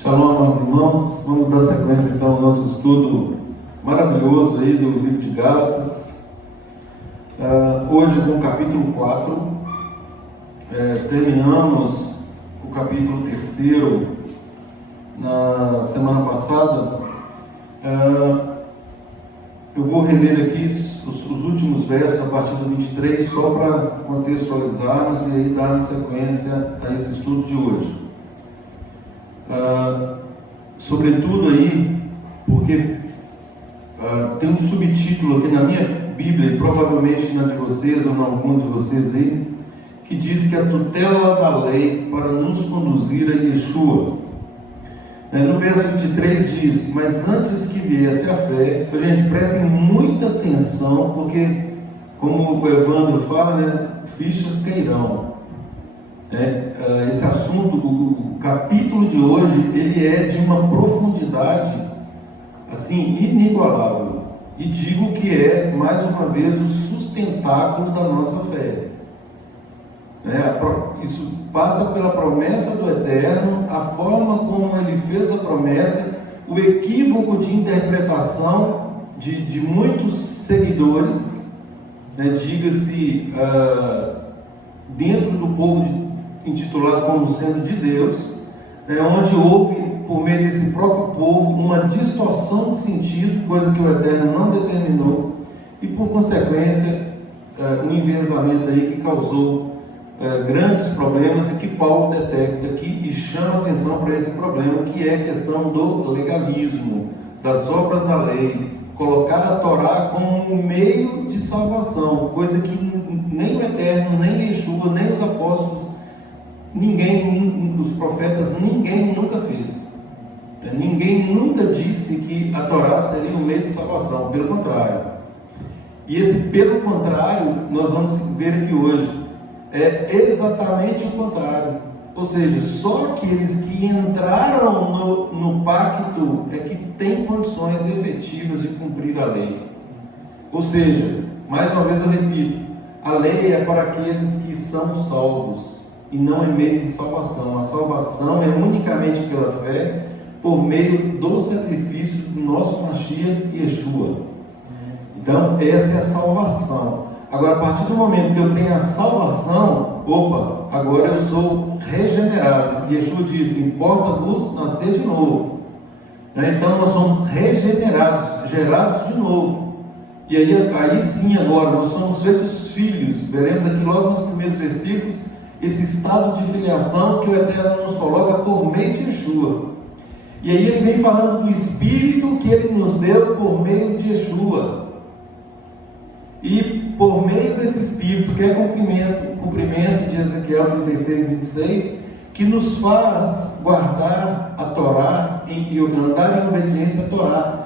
Shalom, amados irmãos. Vamos dar sequência então ao nosso estudo maravilhoso aí do livro de Gálatas. Hoje com o capítulo 4. Terminamos o capítulo 3 na semana passada. Eu vou reler aqui os últimos versos a partir do 23, só para contextualizarmos e aí darmos sequência a esse estudo de hoje. Sobretudo aí, porque tem um subtítulo aqui na minha Bíblia, e provavelmente na de vocês ou na algum de vocês aí, que diz que a tutela da lei para nos conduzir a Yeshua. No verso 23 diz: mas antes que viesse a fé, gente, prestem muita atenção, porque, como o Evandro fala, fichas cairão. Esse assunto, o capítulo de hoje, ele é de uma profundidade assim inigualável, e digo que é mais uma vez o sustentáculo da nossa fé. Isso passa pela promessa do Eterno, a forma como ele fez a promessa, o equívoco de interpretação de muitos seguidores, diga-se dentro do povo intitulado como sendo de Deus, onde houve, por meio desse próprio povo, uma distorção de sentido, coisa que o Eterno não determinou, e por consequência, um enviesamento aí que causou grandes problemas, e que Paulo detecta aqui e chama atenção para esse problema, que é a questão do legalismo, das obras da lei, colocar a Torá como um meio de salvação, coisa que nem o Eterno, nem Yeshua, nem os apóstolos, ninguém, os profetas, ninguém nunca fez. Ninguém nunca disse que a Torá seria um meio de salvação, pelo contrário. E esse pelo contrário, nós vamos ver aqui hoje, é exatamente o contrário. Ou seja, só aqueles que entraram no pacto é que têm condições efetivas de cumprir a lei. Ou seja, mais uma vez eu repito, a lei é para aqueles que são salvos, e não é meio de salvação. A salvação é unicamente pela fé, por meio do sacrifício do nosso Mashiach Yeshua. Então, essa é a salvação. Agora, a partir do momento que eu tenho a salvação, agora eu sou regenerado. Yeshua disse: importa-vos nascer de novo. Então, nós somos regenerados, gerados de novo. E aí sim, agora, nós somos feitos filhos. Veremos aqui logo nos primeiros versículos esse estado de filiação que o Eterno nos coloca por meio de Yeshua. E aí ele vem falando do Espírito que ele nos deu por meio de Yeshua. E por meio desse Espírito, que é cumprimento de Ezequiel 36, 26, que nos faz guardar a Torá e andar em obediência à Torá,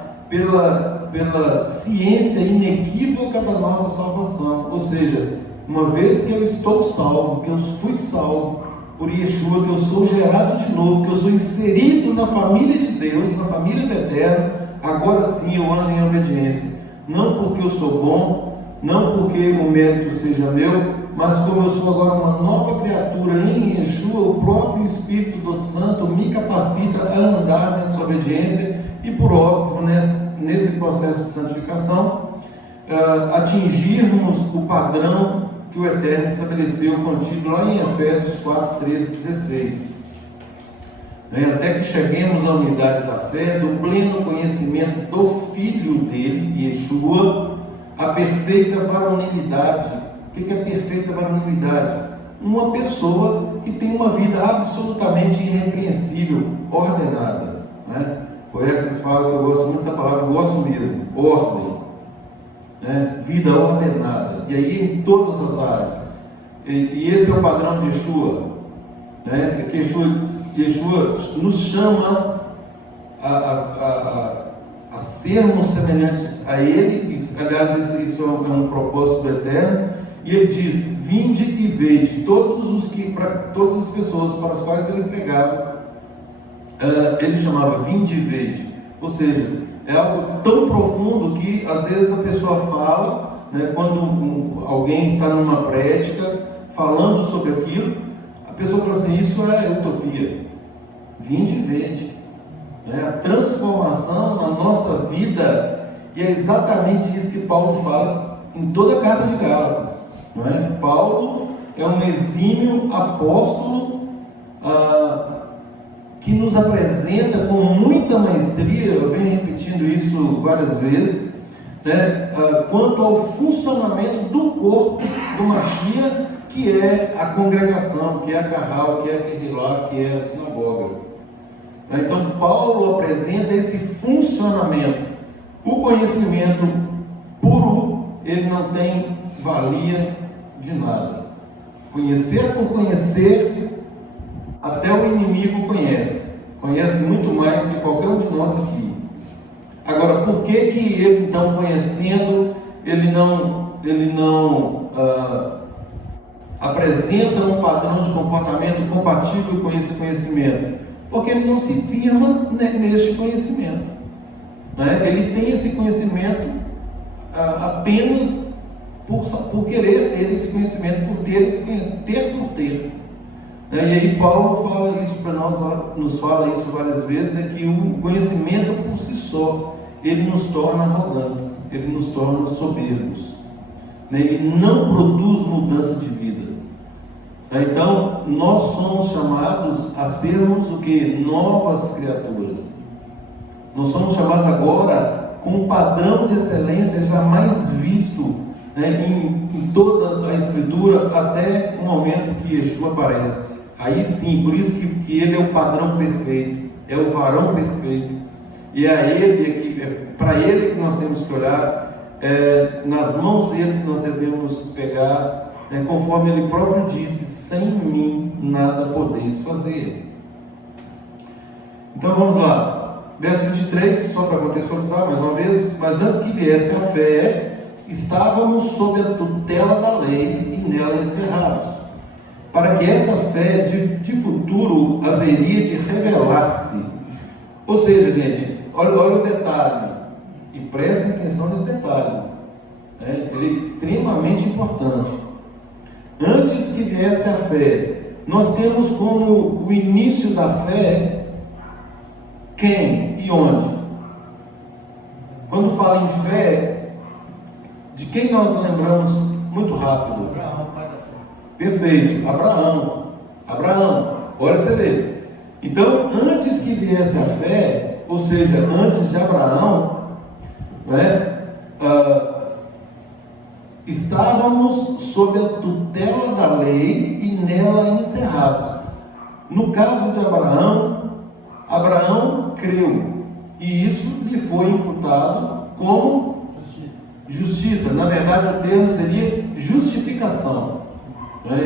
pela ciência inequívoca da nossa salvação. Ou seja, uma vez que eu estou salvo, que eu fui salvo por Yeshua, que eu sou gerado de novo, que eu sou inserido na família de Deus, na família do Eterno, agora sim eu ando em obediência. Não porque eu sou bom, não porque o mérito seja meu, mas como eu sou agora uma nova criatura em Yeshua, o próprio Espírito do Santo me capacita a andar nessa obediência e, por óbvio, nesse processo de santificação, atingirmos o padrão que o Eterno estabeleceu contido lá em Efésios 4, 13 e 16. Até que cheguemos à unidade da fé, do pleno conhecimento do Filho dele, Yeshua, a perfeita varonilidade. O que é perfeita varonilidade? Uma pessoa que tem uma vida absolutamente irrepreensível, ordenada. O Hércules fala que eu gosto muito dessa palavra, eu gosto mesmo, ordem. Vida ordenada, e aí em todas as áreas, e esse é o padrão de Yeshua, é que Yeshua nos chama a sermos semelhantes a Ele. Aliás, isso é um propósito do Eterno, e Ele diz: vinde e vede. Para todas as pessoas para as quais Ele pregava, Ele chamava vinde e vede, ou seja, é algo tão profundo que às vezes a pessoa fala, quando alguém está numa prédica falando sobre aquilo, a pessoa fala assim: isso é utopia. Vinde e vede. né? A transformação na nossa vida, e é exatamente isso que Paulo fala em toda a carta de Gálatas, não é? Paulo é um exímio apóstolo que nos apresenta com muita maestria, eu venho repetindo isso várias vezes, né? Quanto ao funcionamento do corpo do Mashiach, que é a congregação, que é a Carral, que é a Querrilá, que é a sinagoga. Então Paulo apresenta esse funcionamento. O conhecimento puro, ele não tem valia de nada. Conhecer por conhecer, até o inimigo conhece muito mais que qualquer um de nós aqui. Agora, por que ele, então, conhecendo, ele não apresenta um padrão de comportamento compatível com esse conhecimento? Porque ele não se firma neste conhecimento, né? Ele tem esse conhecimento apenas por querer ter esse conhecimento, por ter. E aí Paulo fala isso para nós, nos fala isso várias vezes, é que o conhecimento por si só, ele nos torna arrogantes, ele nos torna soberbos, né? Ele não produz mudança de vida. Então, nós somos chamados a sermos o que? Novas criaturas. Nós somos chamados agora com um padrão de excelência jamais visto, né, em toda a Escritura, até o momento que Yeshua aparece. Aí sim, por isso que ele é o padrão perfeito, é o varão perfeito, e é para ele que nós temos que olhar, nas mãos dele que nós devemos pegar, né, conforme ele próprio disse: sem mim nada podeis fazer. Então vamos lá, verso 23, só para contextualizar mais uma vez: mas antes que viesse a fé, estávamos sob a tutela da lei e nela encerrados, para que essa fé de futuro haveria de revelar-se. Ou seja, gente, olha o detalhe, e prestem atenção nesse detalhe, né? Ele é extremamente importante. Antes que viesse a fé, nós temos como o início da fé quem e onde? Quando fala em fé, de quem nós lembramos muito rápido? Abraão, pai da fé. Perfeito, Abraão, olha para você ver. Então, antes que viesse a fé, ou seja, antes de Abraão, né, estávamos sob a tutela da lei e nela encerrados. No caso de Abraão creu, e isso lhe foi imputado como justiça. Na verdade, o termo seria justificação.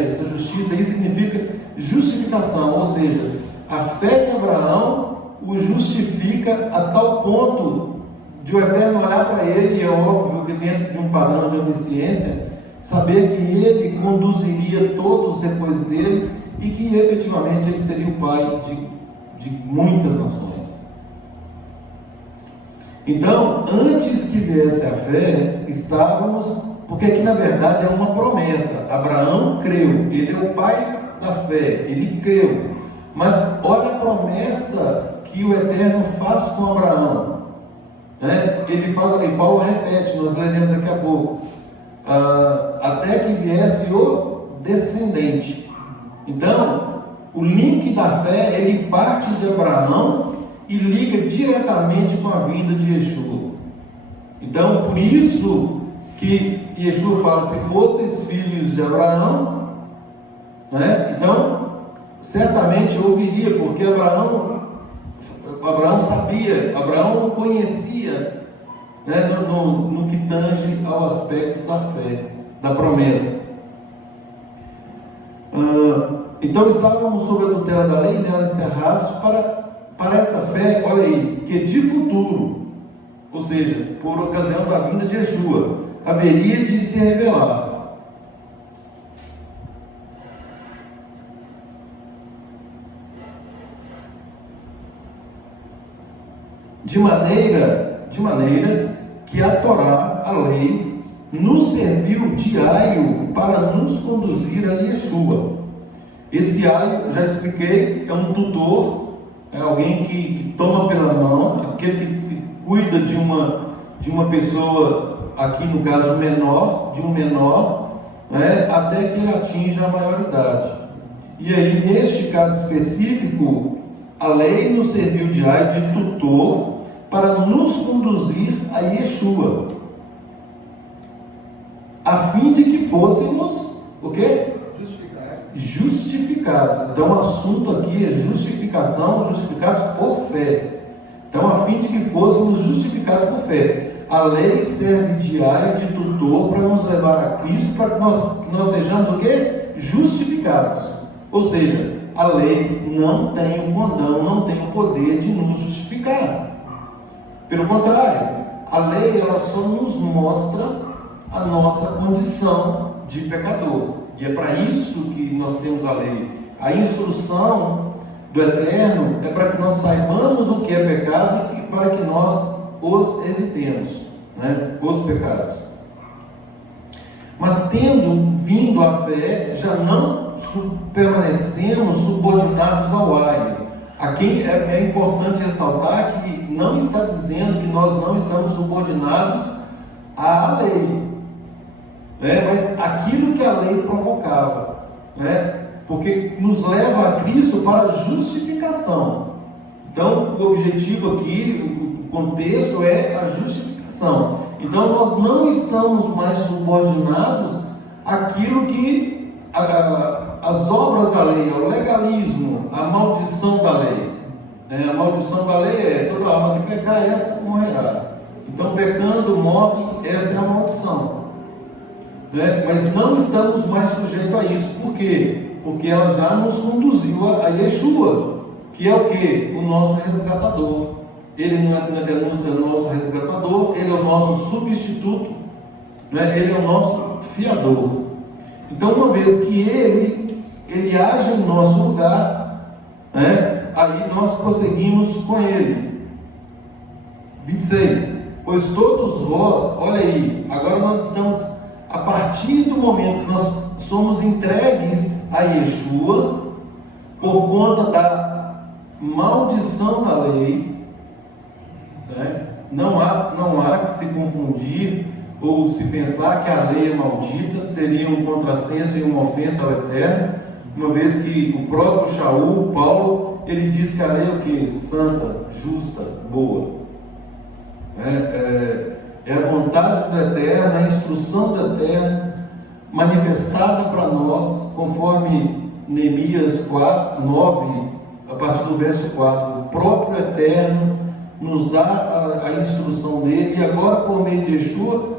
Essa justiça aí significa justificação, ou seja, a fé de Abraão o justifica a tal ponto de o Eterno olhar para ele, e é óbvio que dentro de um padrão de onisciência, saber que ele conduziria todos depois dele e que efetivamente ele seria o pai de muitas nações. Então, antes que viesse a fé, estávamos, porque aqui na verdade é uma promessa. Abraão creu, ele é o pai da fé, ele creu. Mas olha a promessa que o Eterno faz com Abraão, né? Ele fala, e Paulo repete, nós leremos daqui a pouco, até que viesse o descendente. Então, o link da fé, ele parte de Abraão e liga diretamente com a vinda de Yeshua. Então, por isso que Yeshua fala: se fosseis filhos de Abraão, né? Então, certamente ouviria, porque Abraão sabia, Abraão conhecia, né, no que tange ao aspecto da fé, da promessa. Então estávamos sob a tutela da lei e nela encerrados para essa fé, olha aí, que de futuro, ou seja, por ocasião da vinda de Yeshua, haveria de se revelar. De maneira que a Torá, a lei, nos serviu de aio para nos conduzir a Yeshua. Esse aio, já expliquei, é um tutor, é alguém que toma pela mão, aquele que cuida de uma pessoa, aqui no caso menor, de um menor, né, até que ele atinja a maioridade. E aí, neste caso específico, a lei nos serviu de tutor para nos conduzir a Yeshua, a fim de que fôssemos o quê? Justificados. Então o assunto aqui é justificação, justificados por fé. Então, a fim de que fôssemos justificados por fé. A lei serve de de tutor para nos levar a Cristo, para que nós sejamos o quê? Justificados. Ou seja, a lei não tem o condão, não tem o poder de nos justificar. Pelo contrário, a lei ela só nos mostra a nossa condição de pecador. E é para isso que nós temos a lei. A instrução do Eterno é para que nós saibamos o que é pecado e para que nós os evitemos, né? Os pecados. Mas tendo vindo a fé, já não permanecemos subordinados ao ai. Aqui é importante ressaltar que não está dizendo que nós não estamos subordinados à lei, né? Mas aquilo que a lei provocava, né? Porque nos leva a Cristo para a justificação. Então, o objetivo aqui, o contexto é a justificação. Então, nós não estamos mais subordinados àquilo que as obras da lei, ao legalismo, a maldição da lei. A maldição da lei é: toda alma que pecar, essa morrerá. Então, pecando, morre, essa é a maldição. Mas não estamos mais sujeitos a isso. Por quê? Porque ela já nos conduziu a Yeshua, que é o quê? O nosso resgatador. Ele não é o nosso resgatador, ele é o nosso substituto, né? Ele é o nosso fiador. Então, uma vez que ele age em nosso lugar, né? Aí nós prosseguimos com ele. 26. Pois todos vós, olha aí, agora nós estamos, a partir do momento que nós somos entregues a Yeshua, por conta da maldição da lei, né? Não há que se confundir ou se pensar que a lei é maldita, seria um contrassenso e uma ofensa ao Eterno, uma vez que o próprio Shaul, Paulo, ele diz que a lei é o que? Santa, justa, boa. É a vontade do Eterno, a instrução do Eterno, manifestada para nós, conforme Neemias 9, a partir do verso 4. O próprio Eterno nos dá a instrução dele, e agora, por meio de Yeshua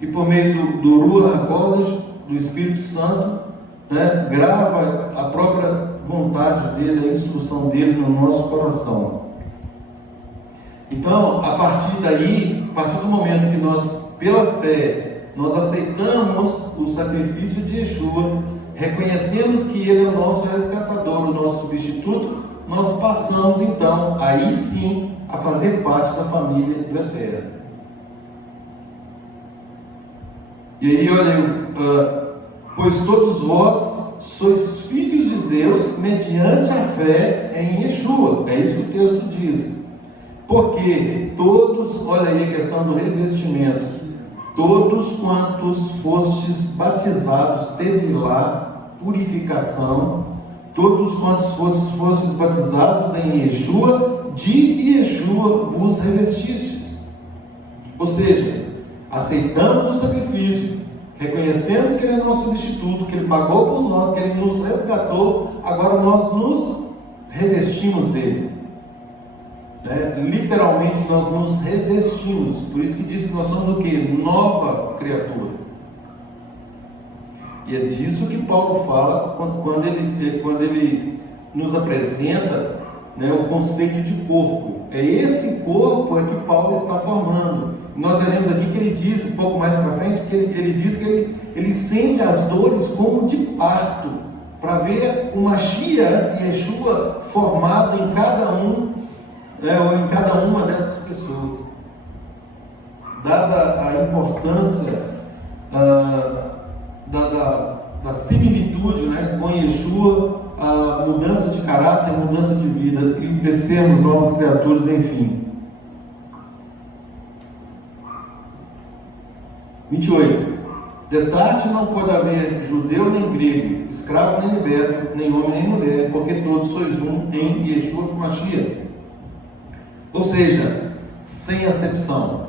e por meio do Ruach HaKodesh, do Espírito Santo, né, grava a própria vontade dele, a instrução dele no nosso coração. Então, a partir daí, a partir do momento que nós, pela fé, nós aceitamos o sacrifício de Yeshua, reconhecemos que ele é o nosso resgatador, o nosso substituto, nós passamos então, aí sim, a fazer parte da família do Eterno. E aí, olha, pois todos vós sois filhos de Deus mediante a fé em Yeshua. É isso que o texto diz. Porque todos, olha aí a questão do revestimento, todos quantos fostes batizados, teve lá purificação, todos quantos fostes batizados em Yeshua, de Yeshua vos revestistes. Ou seja, aceitamos o sacrifício, reconhecemos que ele é nosso substituto, que ele pagou por nós, que ele nos resgatou, agora nós nos revestimos dele. Literalmente nós nos revestimos. Por isso que diz que nós somos o que? Nova criatura. E é disso que Paulo fala quando ele nos apresenta, né, o conceito de corpo. É esse corpo que Paulo está formando. Nós veremos aqui que ele diz, um pouco mais para frente, que ele diz que ele sente as dores como de parto, para ver o Mashiach e Yeshua formado em cada um, ou em cada uma dessas pessoas. Dada a importância da similitude, né, com Yeshua, a mudança de caráter, mudança de vida e sermos novas criaturas, enfim. 28. Desta arte não pode haver judeu nem grego, escravo nem liberto, nem homem nem mulher, porque todos sois um em Yeshua Mashiach. Ou seja, sem acepção.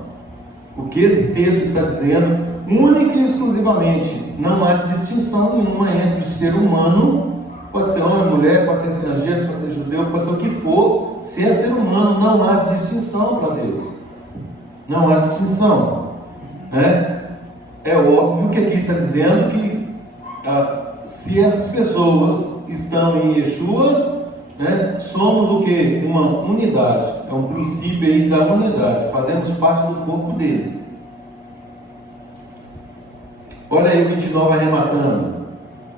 O que esse texto está dizendo, única e exclusivamente, não há distinção nenhuma entre o ser humano, pode ser homem, mulher, pode ser estrangeiro, pode ser judeu, pode ser o que for, se é ser humano, não há distinção para Deus. Não há distinção. Né? É óbvio que aqui está dizendo que se essas pessoas estão em Yeshua, né, somos o que? Uma unidade. É um princípio aí da unidade. Fazemos parte do corpo dele. Olha aí o 29 arrematando.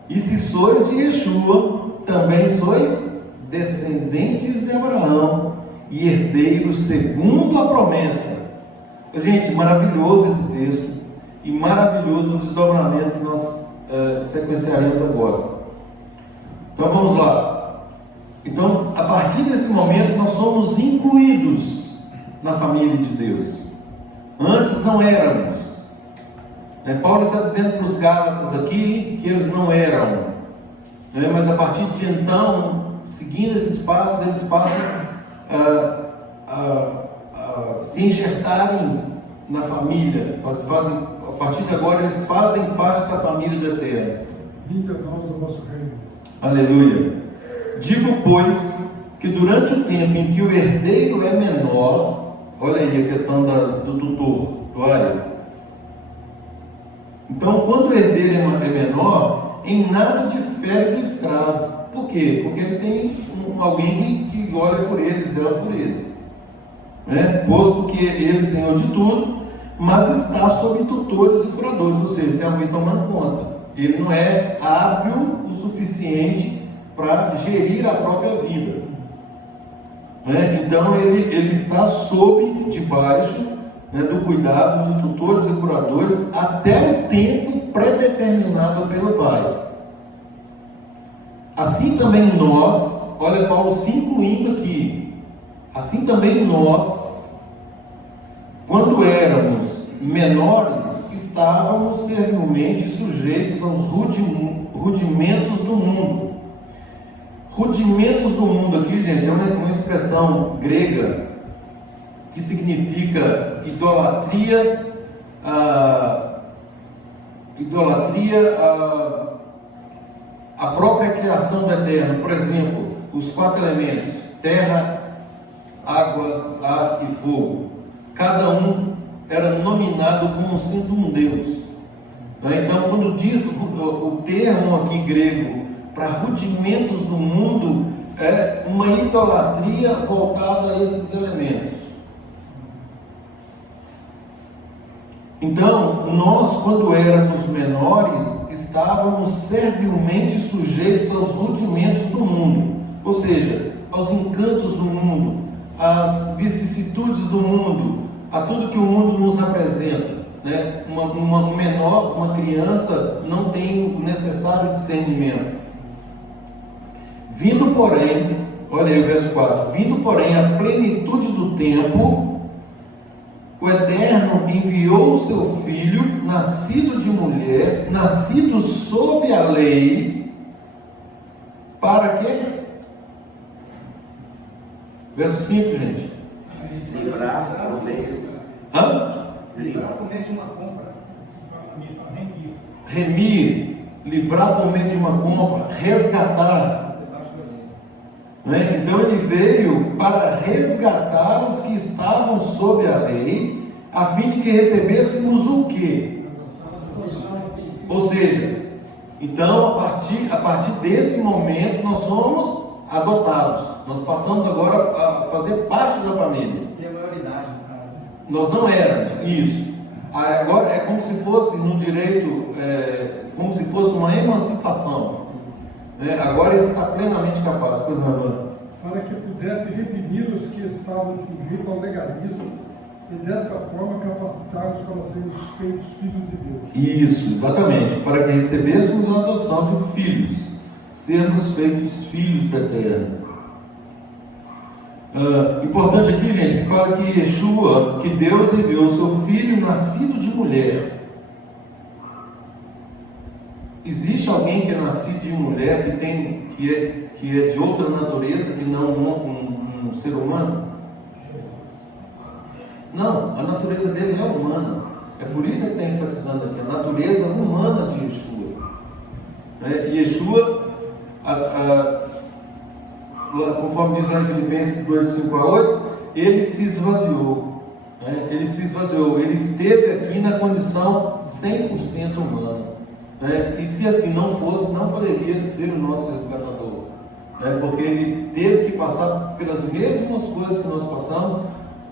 E se sois de Yeshua, também sois descendentes de Abraão e herdeiros segundo a promessa. Gente, maravilhoso esse texto. E maravilhoso o desdobramento que nós sequenciaremos agora. Então vamos lá. Então, a partir desse momento, nós somos incluídos na família de Deus. Antes não éramos. Paulo está dizendo para os Gálatas aqui que eles não eram. Mas a partir de então, seguindo esses passos, eles passam a se enxertarem na família. A partir de agora, eles fazem parte da família do Eterno. Vinda nós ao vosso reino. Aleluia. Digo, pois, que durante o tempo em que o herdeiro é menor, olha aí a questão do tutor, do aio. Então, quando o herdeiro é menor, em nada difere do escravo. Por quê? Porque ele tem alguém que olha por ele, zela por ele. Posto que ele é senhor de tudo, mas está sob tutores e curadores, ou seja, tem alguém tomando conta. Ele não é hábil o suficiente para gerir a própria vida. Então ele está debaixo do cuidado de tutores e curadores até o tempo predeterminado pelo Pai. Assim também nós, olha Paulo se incluindo aqui, assim também nós, quando éramos menores, estávamos servilmente sujeitos aos rudimentos do mundo. Rudimentos do mundo aqui, gente, é uma expressão grega que significa idolatria, a própria criação do Eterno. Por exemplo, os 4 elementos: terra, água, ar e fogo. Cada um era nominado como sendo um Deus. Então, quando diz o termo aqui grego para rudimentos do mundo, é uma idolatria voltada a esses elementos. Então, nós, quando éramos menores, estávamos servilmente sujeitos aos rudimentos do mundo, ou seja, aos encantos do mundo, às vicissitudes do mundo, a tudo que o mundo nos apresenta. Uma criança não tem o necessário discernimento. Vindo, porém, olha aí o verso 4: vindo, porém, a plenitude do tempo, o Eterno enviou o seu Filho, nascido de mulher, nascido sob a lei, para quê? Verso 5, gente. Livrar por meio. Livrar por meio de uma compra. Remir, livrar por meio de uma compra, resgatar. Então ele veio para resgatar os que estavam sob a lei, a fim de que recebêssemos o quê? Ou seja, então a partir desse momento nós somos adotados. Nós passamos agora a fazer parte da família. Tem a maioridade, no caso. Nós não éramos, isso. Agora é como se fosse no direito, como se fosse uma emancipação. Agora ele está plenamente capaz. Pois não, Antônio? Para que pudesse redimir os que estavam sujeitos ao legalismo e desta forma capacitar-nos para sermos feitos filhos de Deus. Isso, exatamente. Para que recebêssemos a adoção de filhos, sermos feitos filhos do Eterno. Importante aqui, gente, que fala que Yeshua, que Deus enviou o seu filho nascido de mulher. Existe alguém que é nascido de mulher que é de outra natureza que não um ser humano? Não, a natureza dele é humana. É por isso que está enfatizando aqui a natureza humana de Yeshua. Yeshua, conforme diz lá em Filipenses 2:5-8, ele se esvaziou. Ele se esvaziou. Ele esteve aqui na condição 100% humana. E se assim não fosse, não poderia ser o nosso resgatador. Porque ele teve que passar pelas mesmas coisas que nós passamos.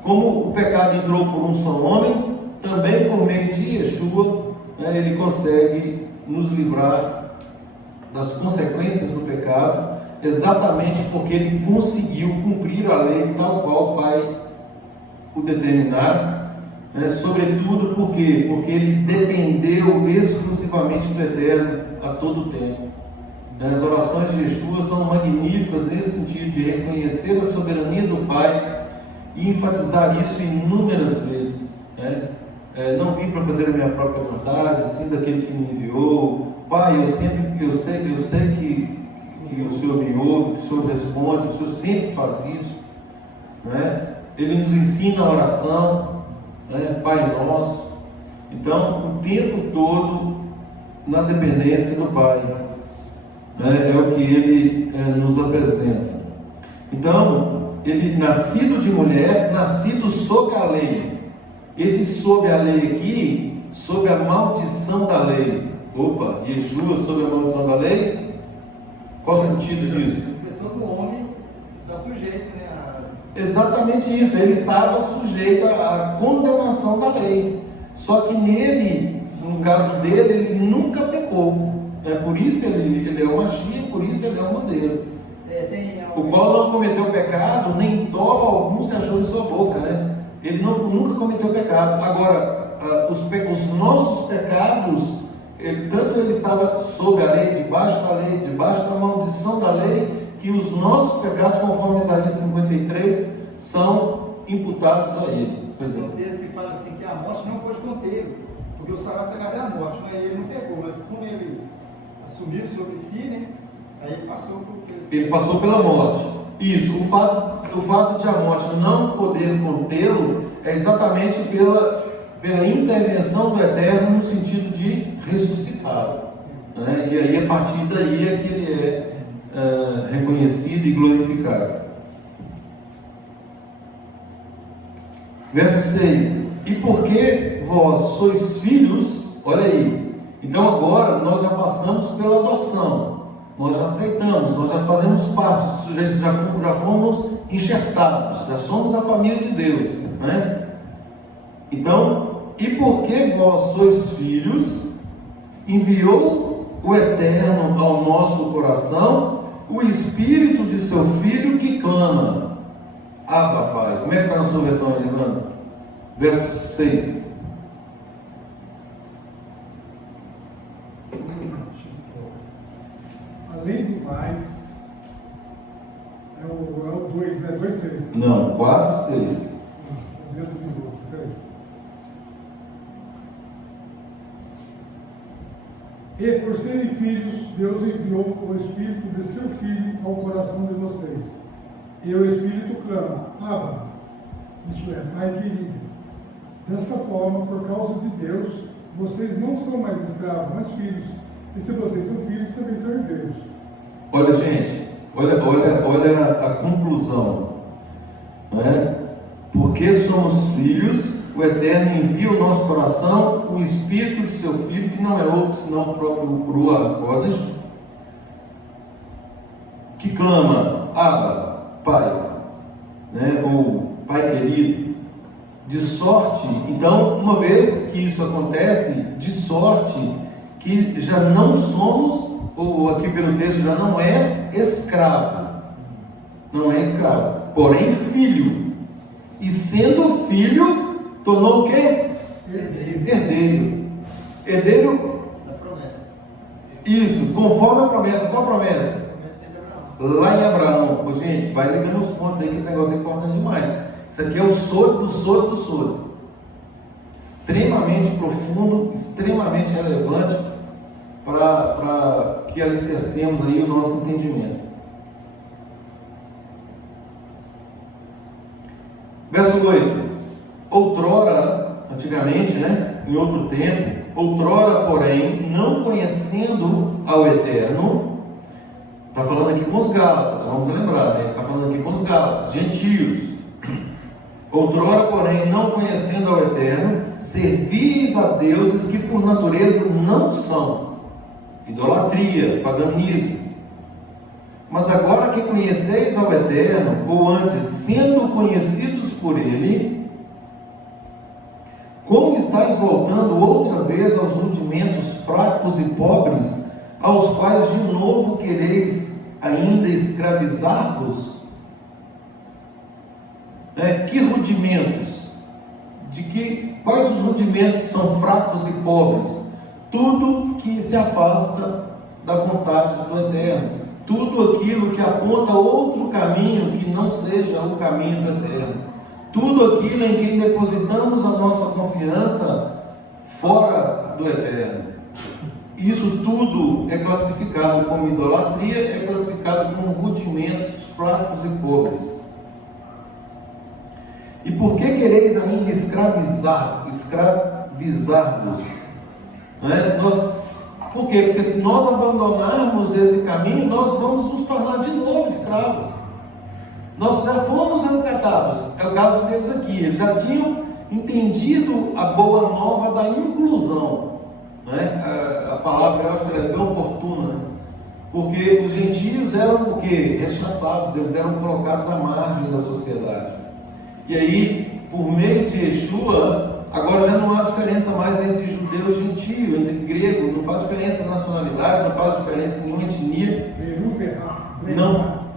Como o pecado entrou por um só homem, também por meio de Yeshua, ele consegue nos livrar das consequências do pecado, exatamente porque ele conseguiu cumprir a lei tal qual o Pai o determinaram. Sobretudo por quê? Porque ele dependeu exclusivamente do Eterno a todo tempo. As orações de Yeshua são magníficas nesse sentido de reconhecer a soberania do Pai e enfatizar isso inúmeras vezes. Não vim para fazer a minha própria vontade, sim daquele que me enviou. Pai, eu sei que o Senhor me ouve, que o Senhor responde, o Senhor sempre faz isso. Ele nos ensina a oração. Pai nosso. Então, o tempo todo na dependência do Pai, é o que ele nos apresenta. Então, ele nascido de mulher, nascido sob a lei. Esse sob a lei aqui, sob a maldição da lei. Opa, Yeshua sob a maldição da lei? Qual o sentido disso? Porque todo homem está sujeito, né? Exatamente isso, ele estava sujeito à condenação da lei. Só que nele, no caso dele, ele nunca pecou. Por isso ele é o Mashiach, por isso ele é o modelo. O qual não cometeu pecado, nem dolo algum se achou em sua boca, Ele nunca cometeu pecado. Agora, os nossos pecados, tanto ele estava sob a lei, debaixo da maldição da lei, que os nossos pecados, conforme Isaías 53, são imputados a ele. Tem um texto que fala assim, que a morte não pôde contê-lo, porque o salário do pecado é a morte, mas ele não pegou, mas como ele assumiu sobre si, aí ele passou por... Ele passou pela morte. Isso, o fato de a morte não poder contê-lo é exatamente pela intervenção do Eterno no sentido de ressuscitá-lo. E aí, a partir daí é que ele é reconhecido e glorificado. Verso 6: e porque vós sois filhos, olha aí, então agora nós já passamos pela adoção, nós já aceitamos, nós já fazemos parte, já fomos enxertados, já somos a família de Deus, Então, e porque vós sois filhos, enviou o Eterno ao nosso coração o Espírito de seu Filho que clama, Abba, Pai. Como é que está na sua versão, Evandro? Verso 6. Além do mais, é o 2, né? 2,6. Não, 4,6. E por serem filhos, Deus enviou o Espírito de seu Filho ao coração de vocês. E o Espírito clama, Abba, isso é, Pai querido. Desta forma, por causa de Deus, vocês não são mais escravos, mas filhos. E se vocês são filhos, também são herdeiros. Olha, gente, olha a conclusão. Porque somos filhos, o Eterno envia ao nosso coração o Espírito de seu Filho, que não é outro senão o próprio Ruach Kodesh, que clama, Abba, Pai, ou Pai querido, de sorte. Então, uma vez que isso acontece, de sorte que já não somos, ou aqui pelo texto, já não é escravo, porém filho, e sendo filho, tornou o quê? Herdeiro da promessa. Isso, conforme a promessa. Qual a promessa? lá em Abraão. Pô, gente, vai ligando os pontos aí que esse negócio é importante demais. Isso aqui é o soro do soro do soro. Extremamente profundo, extremamente relevante para que alicercemos aí o nosso entendimento. Verso 8. Outrora, antigamente, né, em outro tempo, outrora, porém, não conhecendo ao Eterno, está falando aqui com os Gálatas, vamos lembrar, né? Está falando aqui com os Gálatas, gentios. Outrora, porém, não conhecendo ao Eterno, servis a deuses que por natureza não são, idolatria, paganismo. Mas agora que conheceis ao Eterno, ou antes, sendo conhecidos por Ele, como estáis voltando outra vez aos rudimentos fracos e pobres, aos quais de novo quereis ainda escravizar-vos? Que rudimentos? Quais os rudimentos que são fracos e pobres? Tudo que se afasta da vontade do Eterno. Tudo aquilo que aponta outro caminho que não seja o caminho do Eterno. Tudo aquilo em que depositamos a nossa confiança fora do Eterno. Isso tudo é classificado como idolatria, é classificado como rudimentos fracos e pobres. E por que quereis ainda escravizar-vos? Por quê? Porque se nós abandonarmos esse caminho, nós vamos nos tornar de novo escravos. Nós já fomos resgatados, é o caso deles aqui, eles já tinham entendido a boa nova da inclusão. A palavra eu acho que ela é bem oportuna, porque os gentios eram o quê? Rechaçados, eles eram colocados à margem da sociedade. E aí, por meio de Yeshua, agora já não há diferença mais entre judeu e gentio, entre grego, não faz diferença na nacionalidade, não faz diferença em nenhuma etnia,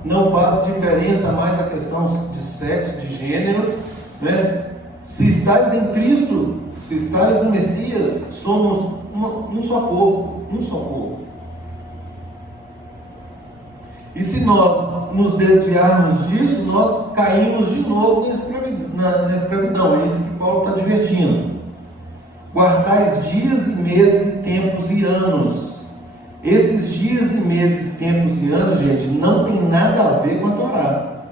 não faz diferença mais a questão de sexo, de gênero, né? Se estás em Cristo, se estás no Messias, somos um só corpo, um só corpo. E se nós nos desviarmos disso, nós caímos de novo na escravidão. É isso que Paulo está advertindo. Guardais dias e meses, tempos e anos. Esses dias e meses, tempos e anos, gente, não tem nada a ver com a Torá.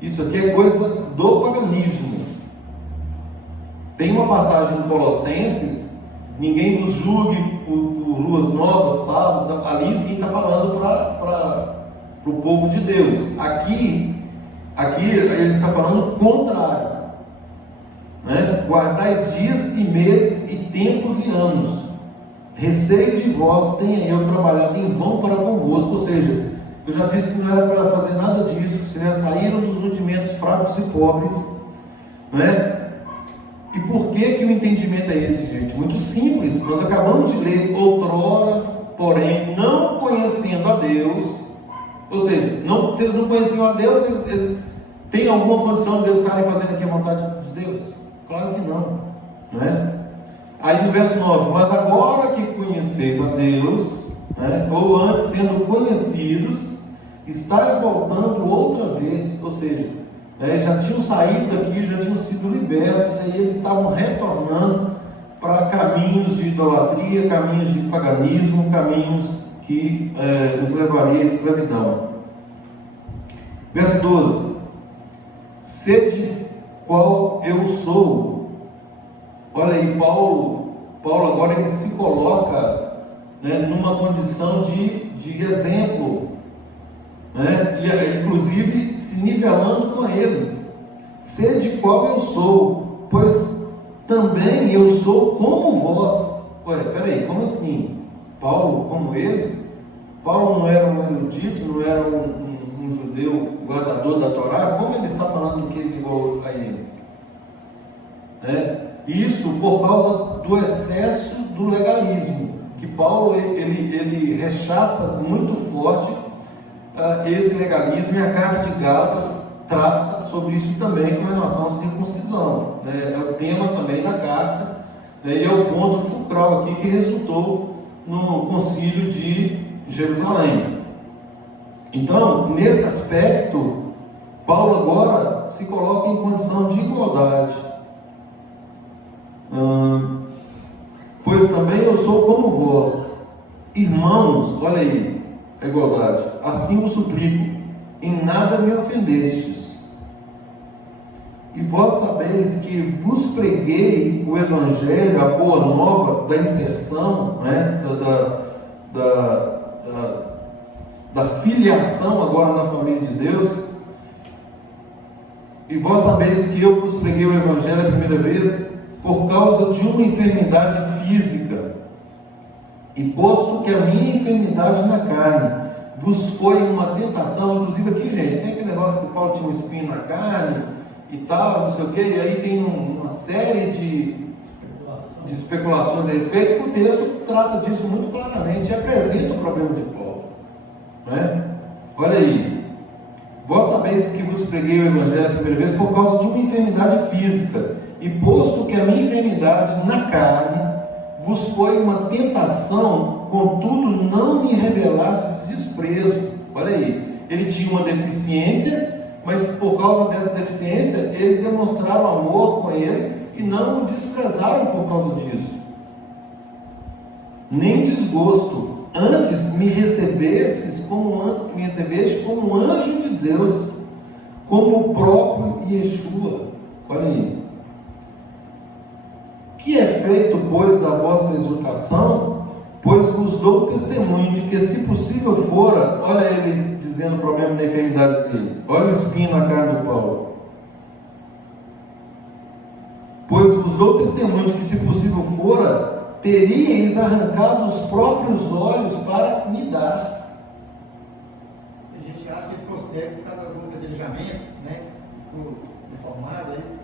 Isso aqui é coisa do paganismo. Tem uma passagem em Colossenses, ninguém vos julgue por luas novas, sábados, ali sim está falando para o povo de Deus. Aqui ele está falando o contrário, né? Guardais dias e meses e tempos e anos. Receio de vós tenha eu trabalhado em vão para convosco. Ou seja, eu já disse que não era para fazer nada disso, vocês já saíram dos rudimentos fracos e pobres, né? E por que o entendimento é esse, gente? Muito simples, nós acabamos de ler: outrora, porém, não conhecendo a Deus. Ou seja, vocês não conheciam a Deus, tem alguma condição de eles estarem fazendo aqui a vontade de Deus? Claro que não, né? Aí no verso 9, mas agora que conheceis a Deus, né, ou antes sendo conhecidos, estáis voltando outra vez. Ou seja, já tinham saído daqui, já tinham sido libertos, aí eles estavam retornando para caminhos de idolatria, caminhos de paganismo, caminhos que nos levaria à escravidão. Verso 12: sede qual eu sou. Olha aí, Paulo agora ele se coloca, né, numa condição de exemplo, né, e inclusive se nivelando com eles. Sede qual eu sou, pois também eu sou como vós. Peraí, como assim? Paulo como eles? Paulo não era um erudito, não era um judeu guardador da Torá? Como ele está falando que ele é igual a eles? Isso por causa do excesso do legalismo, que Paulo ele rechaça muito forte esse legalismo, e a carta de Gálatas trata sobre isso também com relação à circuncisão, né? É o tema também da carta, né? E é o ponto fulcral aqui que resultou no concílio de Jerusalém. Então, nesse aspecto, Paulo agora se coloca em condição de igualdade. Pois também eu sou como vós, irmãos, olha aí, a igualdade, assim vos suplico, em nada me ofendestes. E vós sabeis que vos preguei o Evangelho, a boa nova da inserção, né, da filiação agora na família de Deus. E vós sabeis que eu vos preguei o Evangelho a primeira vez por causa de uma enfermidade física. E posto que a minha enfermidade na carne vos foi uma tentação, inclusive aqui, gente, tem aquele negócio que Paulo tinha um espinho na carne e tal, não sei o que, e aí tem uma série de especulações a respeito, que o texto trata disso muito claramente e apresenta o problema de Paulo, né? Olha aí, vós sabeis que vos preguei o Evangelho a primeira vez por causa de uma enfermidade física, e posto que a minha enfermidade na carne vos foi uma tentação, contudo não me revelastes desprezo. Olha aí, ele tinha uma deficiência, mas por causa dessa deficiência, eles demonstraram amor com ele e não o desprezaram por causa disso. Nem desgosto, antes me recebeste como um anjo de Deus, como o próprio Yeshua. Olha aí. Que é feito, pois, da vossa exortação, pois vos dou testemunho de que, se possível fora, olha ele dizendo o problema da enfermidade dele, olha o espinho na carne do Paulo, pois vos dou testemunho de que, se possível fora, teríeis arrancado os próprios olhos para me dar. A gente acha que ele ficou cego por causa do apedrejamento, né? Ficou deformado,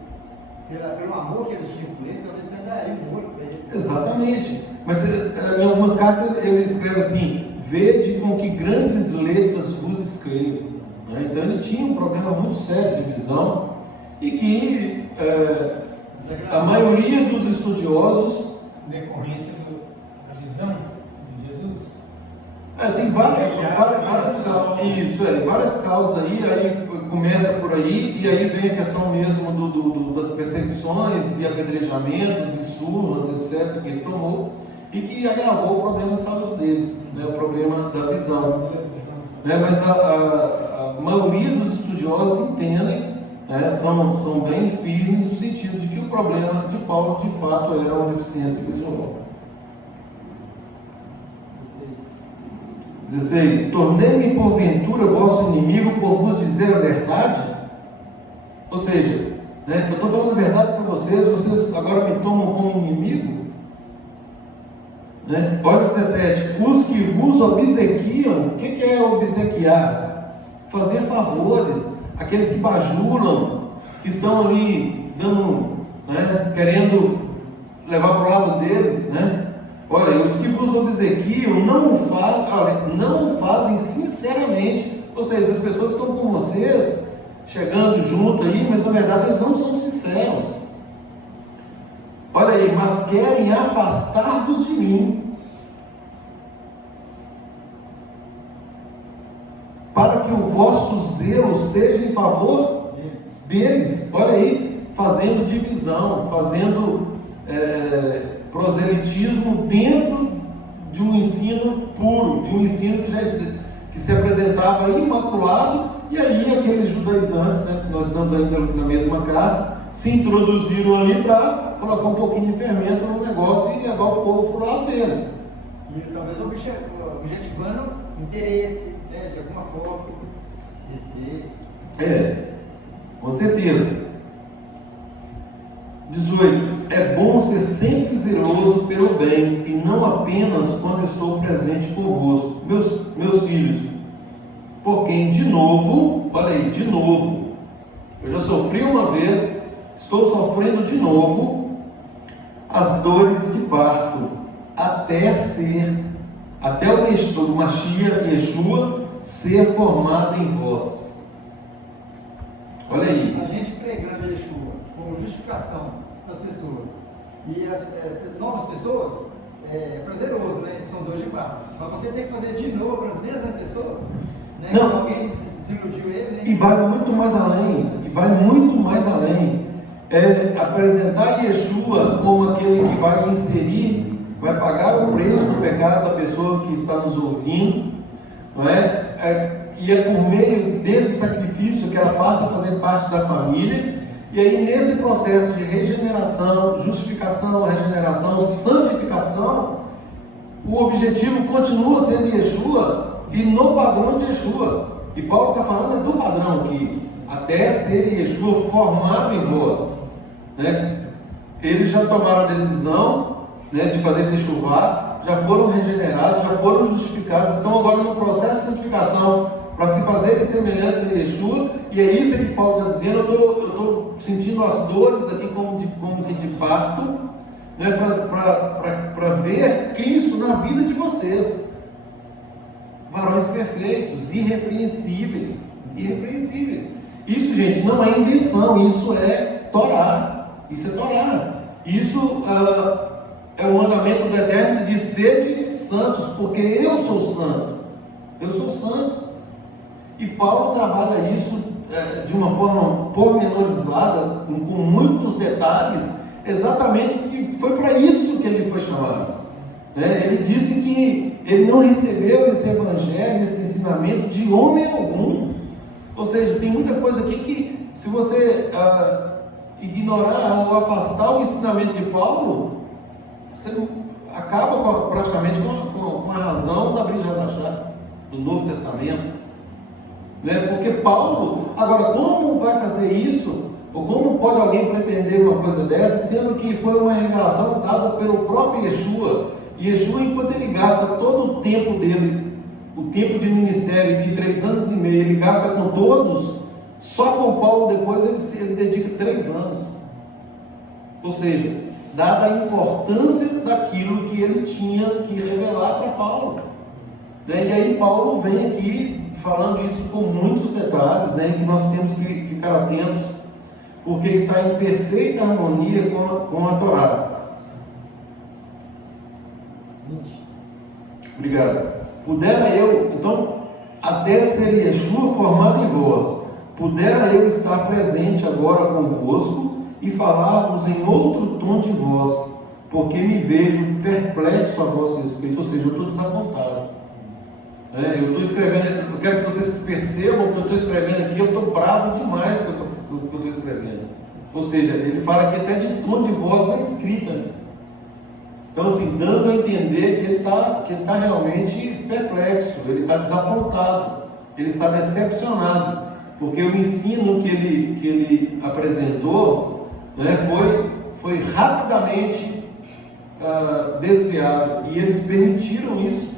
pelo amor que eles tinham por ele, talvez tenha daria um olho para ele. Exatamente. Mas em algumas cartas ele escreve assim: vede com que grandes letras vos escrevo. Né? Então ele tinha um problema muito sério de visão e que a maioria dos estudiosos, decorrência da visão de Jesus. tem várias causas. Isso, várias causas aí começa por aí, e aí vem a questão mesmo das perseguições e apedrejamentos e surras, etc., que ele tomou, e que agravou o problema de saúde dele, né, o problema da visão. Né, mas a maioria dos estudiosos entendem, né, são bem firmes no sentido de que o problema de Paulo, de fato, era uma deficiência visual. 16. Tornei-me porventura vosso inimigo por vos dizer a verdade? Ou seja, né, eu estou falando a verdade para vocês agora me tomam como inimigo? Né? Olha o 17. Os que vos obsequiam, o que é obsequiar? Fazer favores, aqueles que bajulam, que estão ali dando, né, querendo levar para o lado deles, né? Olha, os que vos obsequiam não o fazem sinceramente. Ou seja, as pessoas estão com vocês, chegando junto aí, mas na verdade eles não são sinceros. Olha aí, mas querem afastar-vos de mim, para que o vosso zelo seja em favor deles. Olha aí, fazendo divisão, fazendo proselitismo dentro de um ensino puro, de um ensino que se apresentava imaculado. E aí aqueles judaizantes, né, que nós estamos ainda na mesma carta, se introduziram ali para colocar um pouquinho de fermento no negócio e levar o povo para o lado deles. E talvez objetivando interesse, né, de alguma forma, respeito. Com certeza. 18. É bom ser sempre zeloso pelo bem, e não apenas quando estou presente convosco, meus filhos, por quem de novo, olha aí, de novo, eu já sofri uma vez, estou sofrendo de novo as dores de parto, até o Mashiach Yeshua ser formado em vós. Olha aí. A gente pregando Yeshua como justificação para as pessoas, e as novas pessoas, é prazeroso, né? São dores de parto. Mas você tem que fazer isso de novo para as mesmas pessoas, né? Não. Alguém desiludiu ele, né? E vai muito mais além, É apresentar Yeshua como aquele que vai inserir, vai pagar o preço do pecado da pessoa que está nos ouvindo, não é? E é por meio desse sacrifício que ela passa a fazer parte da família. E aí, nesse processo de regeneração, justificação, regeneração, santificação, o objetivo continua sendo Yeshua e no padrão de Yeshua. E Paulo está falando do padrão aqui, até ser Yeshua formado em vós, né? Eles já tomaram a decisão, né, de fazer techuvá, já foram regenerados, já foram justificados, estão agora no processo de santificação para se fazerem semelhantes a Yeshua. E é isso que Paulo está dizendo. Eu estou sentindo as dores aqui como que de parto, né, para ver Cristo na vida de vocês, varões perfeitos, irrepreensíveis. Isso, gente, não é invenção, isso é Torá. Isso é o mandamento do Eterno de sede santos, porque eu sou santo. E Paulo trabalha isso de uma forma pormenorizada, com muitos detalhes, exatamente que foi para isso que ele foi chamado. Ele disse que ele não recebeu esse evangelho, esse ensinamento de homem algum. Ou seja, tem muita coisa aqui que, se você ignorar ou afastar o ensinamento de Paulo, você acaba praticamente com a razão da Brit Hadashah, do Novo Testamento. Porque Paulo, agora, como vai fazer isso? Ou como pode alguém pretender uma coisa dessa, sendo que foi uma revelação dada pelo próprio Yeshua? E Yeshua, enquanto ele gasta todo o tempo dele, o tempo de ministério de 3 anos e meio, ele gasta com todos, só com Paulo depois ele dedica 3 anos. Ou seja, dada a importância daquilo que ele tinha que revelar para Paulo. E aí Paulo vem aqui falando isso com muitos detalhes, que nós temos que ficar atentos, porque está em perfeita harmonia com a Torá. Obrigado. Pudera eu, então, até ser Yeshua formado em vós, pudera eu estar presente agora convosco e falar-vos em outro tom de voz, porque me vejo perplexo a vosso respeito, ou seja, eu estou desapontado. Eu estou escrevendo, eu quero que vocês percebam que eu estou escrevendo aqui, eu estou bravo demais com o que eu estou escrevendo. Ou seja, ele fala aqui até de tom de voz na escrita. Então, assim, dando a entender que ele está realmente perplexo, ele está desapontado, ele está decepcionado, porque o ensino que ele apresentou, foi rapidamente desviado, e eles permitiram isso.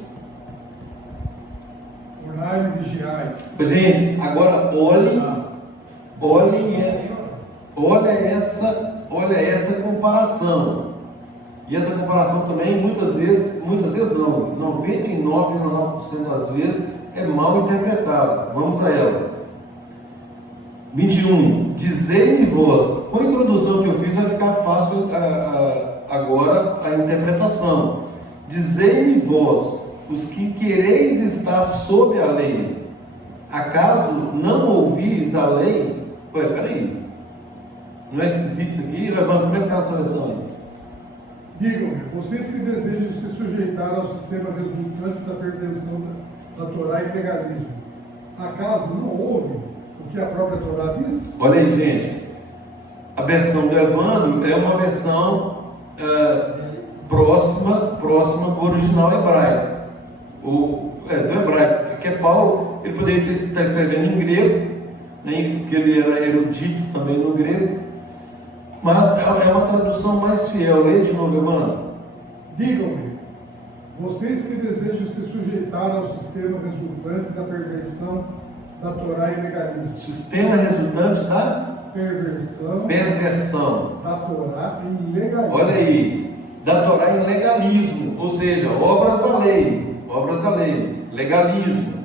Orai e vigiai. Gente, agora olha essa comparação. E essa comparação também, muitas vezes não, 99,9% das vezes é mal interpretada. Vamos a ela. 21. Dizei-me vós. Com a introdução que eu fiz vai ficar fácil agora a interpretação. Dizei-me vós, os que quereis estar sob a lei, acaso não ouvis a lei? Ué, peraí, não é esquisito isso aqui? Levanta, como é que está a sua versão aí? Digam-me, vocês que desejam se sujeitar ao sistema resultante da perversão da Torá e legalismo, acaso não ouvem o que a própria Torá diz? Olha aí, gente, a versão do Evandro é uma versão próxima do original hebraico, do hebraico, que é Paulo. Ele poderia estar escrevendo em grego, porque ele era erudito também no grego, mas é uma tradução mais fiel. Lê de novo, Evandro. Digam-me, vocês que desejam se sujeitar ao sistema resultante da perversão da Torá e legalismo. Sistema resultante da perversão da Torá em legalismo. Olha aí, da Torá em legalismo, ou seja, obras da lei, legalismo.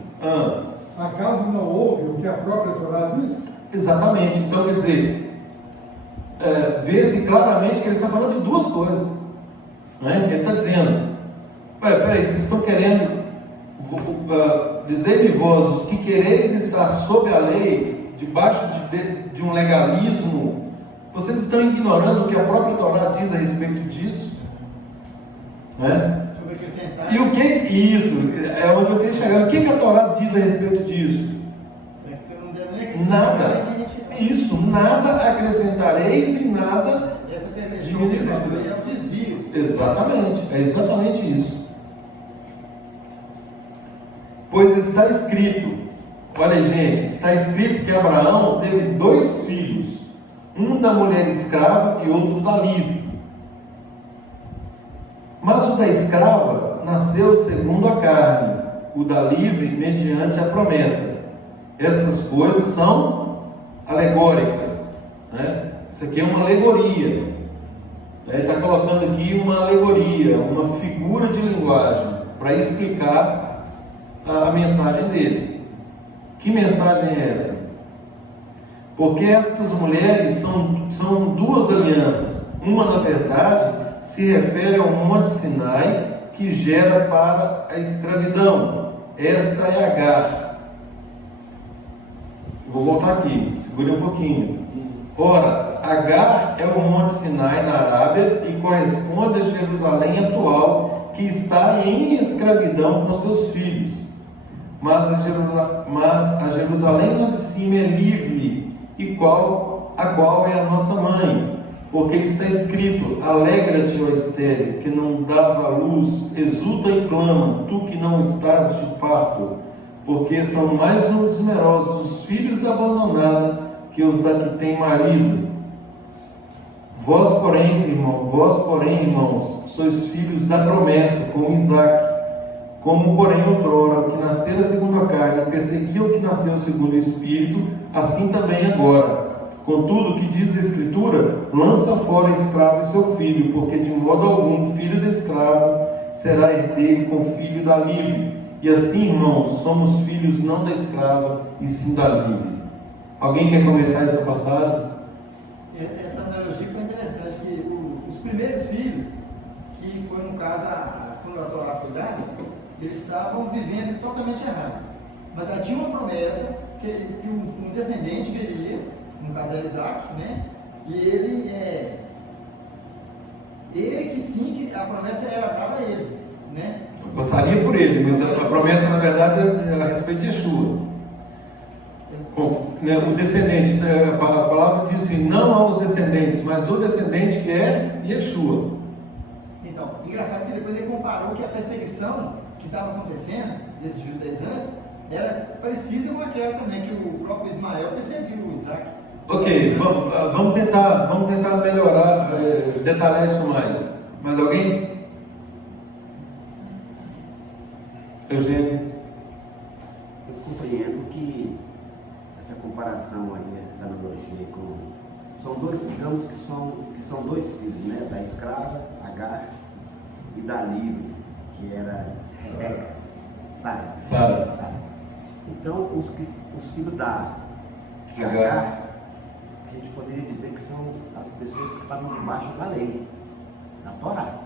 Acaso não ouve o que a própria Torá diz? Exatamente. Então, quer dizer, vê-se claramente que ele está falando de duas coisas. Ele está dizendo, peraí, vocês estão querendo dizei-me vós, os que quereis estar sob a lei, debaixo de um legalismo, vocês estão ignorando o que a própria Torá diz a respeito disso? Né? Sobre acrescentar. E o que, isso, é onde eu queria chegar, o que a Torá diz a respeito disso? É que você não deve nem acrescentar, Nada, nem retirar. isso, nada acrescentareis e nada Essa perversão diminuireis. é o desvio. Exatamente, é exatamente isso. Pois está escrito, olha aí, gente, está escrito que Abraão teve 2 filhos, um da mulher escrava e outro da livre. Mas o da escrava nasceu segundo a carne, o da livre mediante a promessa. Essas coisas são alegóricas, né? Isso aqui é uma alegoria. Ele está colocando aqui uma alegoria, uma figura de linguagem para explicar a mensagem dele. Que mensagem é essa? Porque estas mulheres são 2 alianças. Uma, na verdade, se refere ao Monte Sinai, que gera para a escravidão. Esta é Agar. Vou voltar aqui, segure um pouquinho. Ora, Agar é o Monte Sinai na Arábia e corresponde a Jerusalém atual, que está em escravidão com seus filhos. Mas a Jerusalém lá de cima é livre, a qual é a nossa mãe. Porque está escrito: alegra-te, ó estéril, que não dás à luz, exulta e clama, tu que não estás de parto, porque são mais numerosos os filhos da abandonada que os da que tem marido. Vós, porém, irmãos, sois filhos da promessa, como Isaque. Como, porém, outrora, o que nascera segundo a carne perseguia o que nasceu segundo o Espírito, assim também agora. Contudo, o que diz a Escritura, lança fora a escravo e seu filho, porque de modo algum filho da escravo será herdeiro com filho da livre. E assim, irmãos, somos filhos não da escrava, e sim da livre. Alguém quer comentar essa passagem? Essa analogia foi interessante, que os primeiros filhos, que foi no caso, quando a Torá foi dada, eles estavam vivendo totalmente errado. Mas já tinha uma promessa que um descendente viria, no caso era Isaque, né? E ele que sim, que a promessa era dada a ele, né? Passaria por ele, mas a promessa, na verdade, é a respeito de Yeshua. O descendente, a palavra diz assim: não aos descendentes, mas o descendente que é Yeshua. Então, engraçado que depois ele comparou que a perseguição que estava acontecendo desses judeus antes era parecida com aquela também que o próprio Ismael perseguiu o Isaque. Ok, vamos tentar melhorar, detalhar isso mais. Mais alguém? Eugênio? Eu compreendo que essa comparação aí, essa analogia são 2, digamos que são 2 filhos, né? Da escrava, Agar, e da livre, que era Rebeca, Sara. Então, os filhos da Agar, a gente poderia dizer que são as pessoas que estavam debaixo da lei, da Torá.